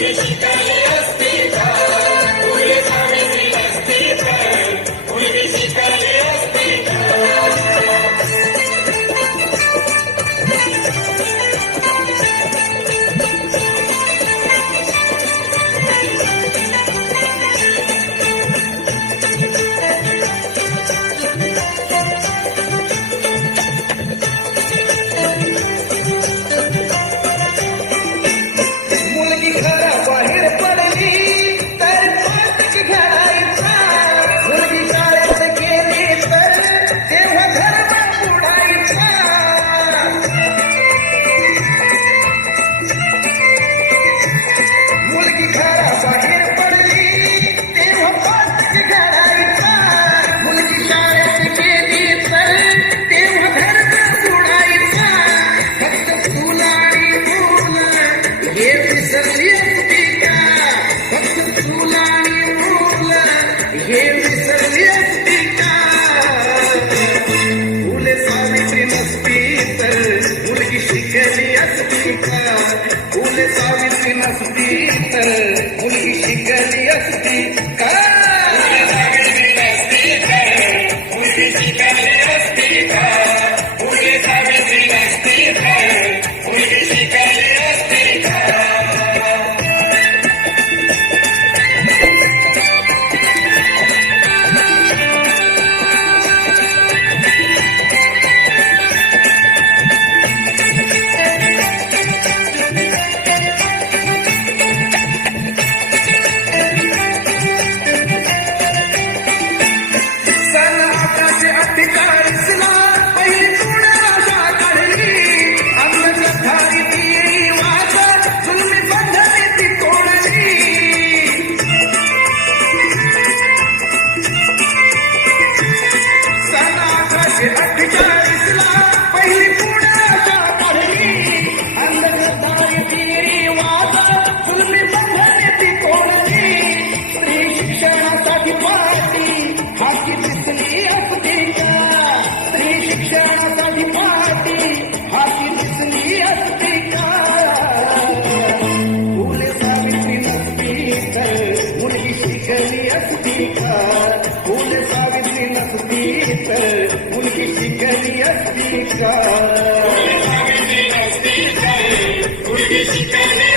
Yeah. Baby. Hey. هي کي ني اٿي کا ني نستي کي کدي